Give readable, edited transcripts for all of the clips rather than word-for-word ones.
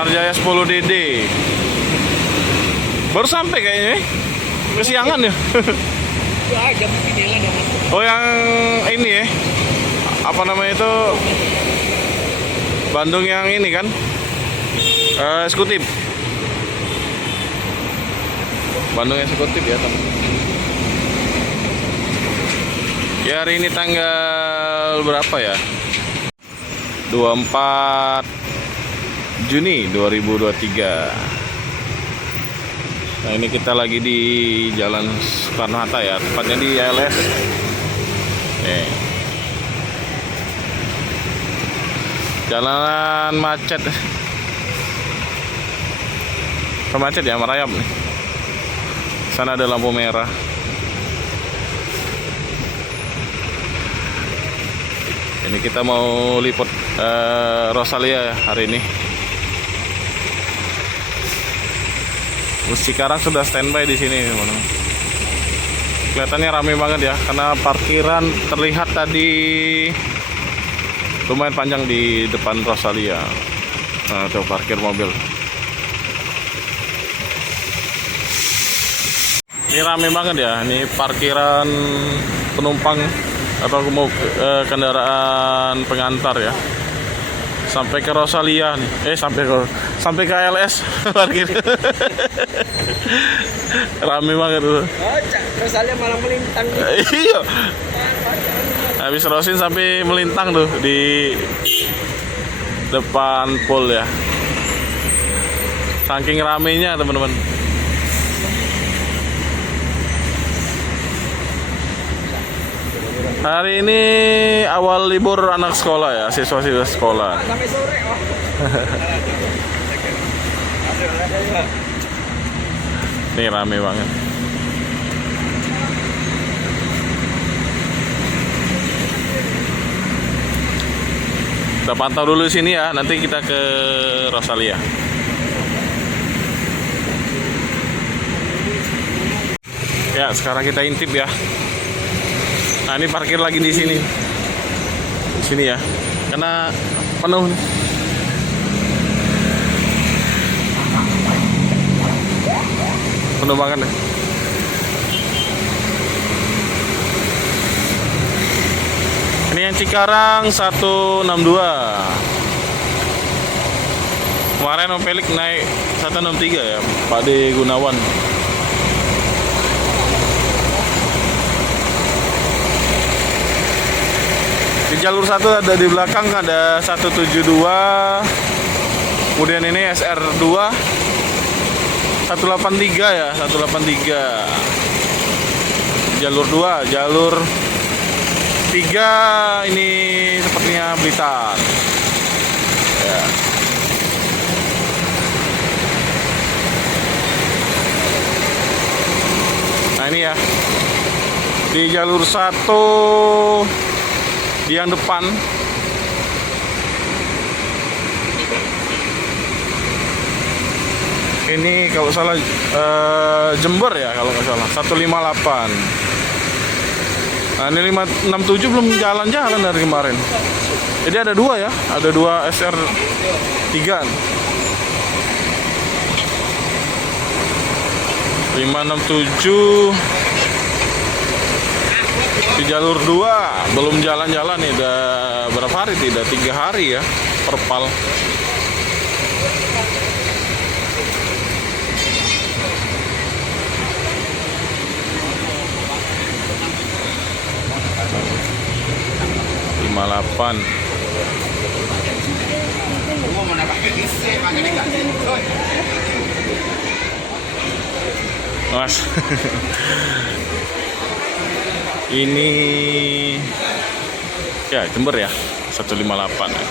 Senarjaya 10DD. Baru sampai kayaknya. Kesiangan ya. Oh, yang ini ya. Apa namanya itu? Bandung yang ini kan? Eksekutif. Bandung eksekutif ya, teman. Ya, hari ini tanggal berapa ya? 24 Juni 2023. Nah, ini kita lagi di Jalan Soekarno-Hatta ya, tepatnya di ALS. Jalanan macet. Macet ya, merayap nih. Sana ada lampu merah. Ini kita mau liput Rosalia hari ini. Bus Cikarang sudah standby di sini, teman-teman. Kelihatannya ramai banget ya, karena parkiran terlihat tadi lumayan panjang di depan Rosalia. Nah, tuh parkir mobil. Ini ramai banget ya, ini parkiran penumpang atau kendaraan pengantar ya. Sampai ke Rosalia nih. Sampai ke ALS parkir. Rame banget tuh. Rosalia malah melintang. Iya. Habis Rosin sampai melintang tuh di depan pol ya. Saking ramenya, teman-teman. Hari ini awal libur anak sekolah ya, siswa-siswa sekolah. Sampai sore, Ini rame banget. Kita pantau dulu sini ya, nanti kita ke Rosalia. Ya, sekarang kita intip ya. Nah, ini parkir lagi di sini. Di sini ya. Karena penuh nih. Penuh banget nih. Ini yang Cikarang 162. Kemarin Om Pelik naik 163 ya, Pak D Gunawan. Di jalur 1 ada di belakang ada 172. Kemudian ini SR2 183 ya, 183. Jalur 2, jalur 3 ini sepertinya Blitar. Ya. Nah, ini ya. Di jalur 1 di yang depan ini kalau salah Jember ya, kalau nggak salah 158. Nah, ini 567 belum jalan-jalan dari kemarin. Jadi ada dua ya, ada dua SR3. 567 di jalur 2 belum jalan-jalan nih, udah berapa hari tidak, 3 hari ya perpal. Mas. Ini ya Jember ya, 158 ya.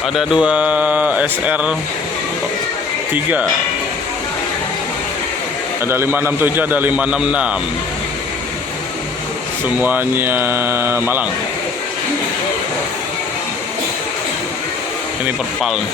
Ada 2 SR3. Ada 567, ada 566. Semuanya Malang. Ini perpal nih.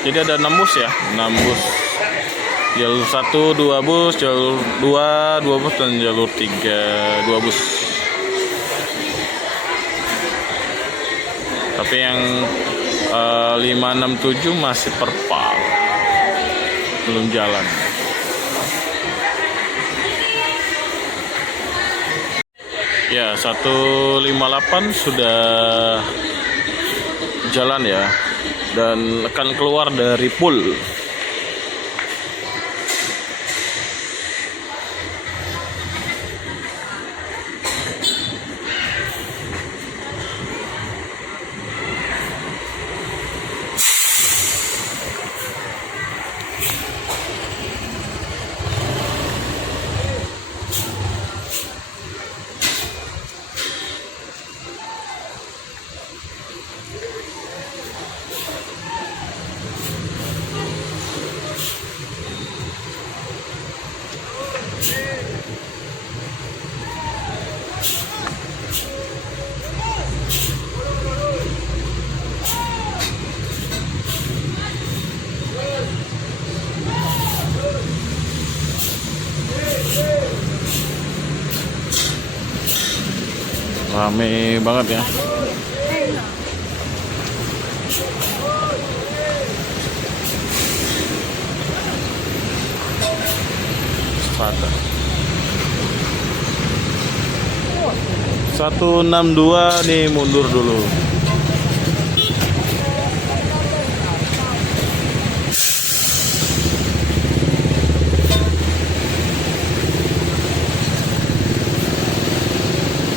Jadi ada 6 bus ya, 6 bus. Jalur 1 2 bus, jalur 2 2 bus, dan jalur 3 2 bus. Tapi yang 567 masih perpal, belum jalan. Ya, 158 sudah jalan ya, dan akan keluar dari pool. Rame banget ya. Strata 162 nih, mundur dulu.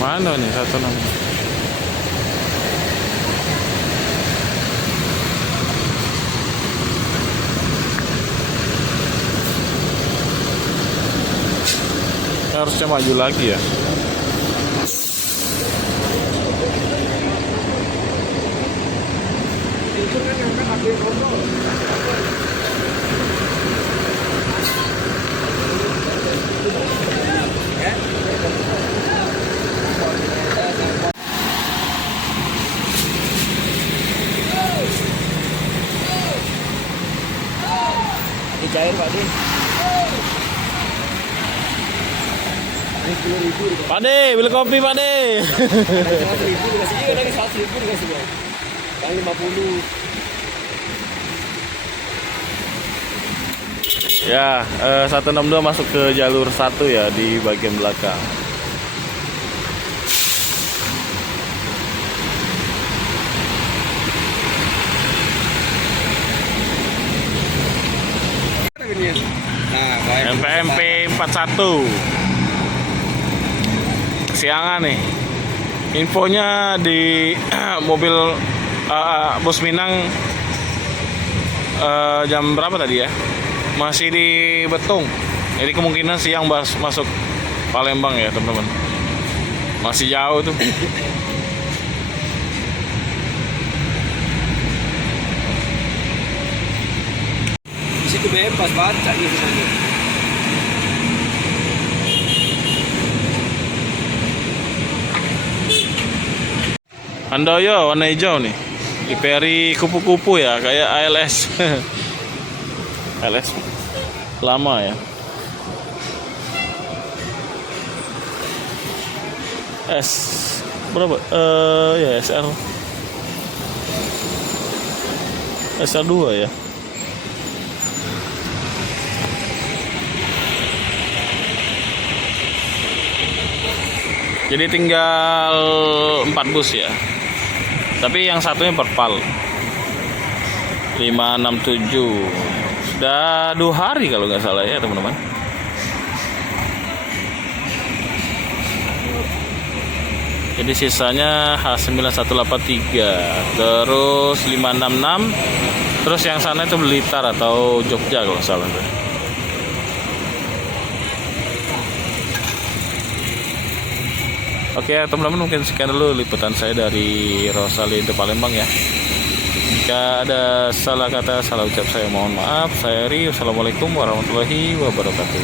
Mana nih 16? Harusnya maju lagi ya. Cair Pak De. Ini 10.000. Pak De, beli kopi Pak De. 100.000 dikasih juga, lagi 100.000 dikasih Bang. Yang 50. Ya, 162 masuk ke jalur 1 ya, di bagian belakang. Nah, baik. MPMP 41. Kesiangan nih. Infonya di mobil Bos Minang jam berapa tadi ya? Masih di Betung. Jadi kemungkinan siang masuk Palembang ya, teman-teman. Masih jauh tuh. Di situ bebas baca gitu saja. Handoyo warna hijau nih. Iperi kupu-kupu ya, kayak ALS. ALS lama ya. S berapa? Ya SR 2 ya. Jadi tinggal 4 bus ya. Tapi yang satunya perpal 567. Sudah 2 hari kalau nggak salah ya teman-teman. Jadi sisanya H9183, terus 566, terus yang sana itu Blitar atau Jogja kalau nggak salah. Oke teman-teman, mungkin sekian dulu liputan saya dari Rosalinda Palembang ya. Jika ada salah kata, salah ucap, saya mohon maaf. Saya Eri, wassalamualaikum warahmatullahi wabarakatuh.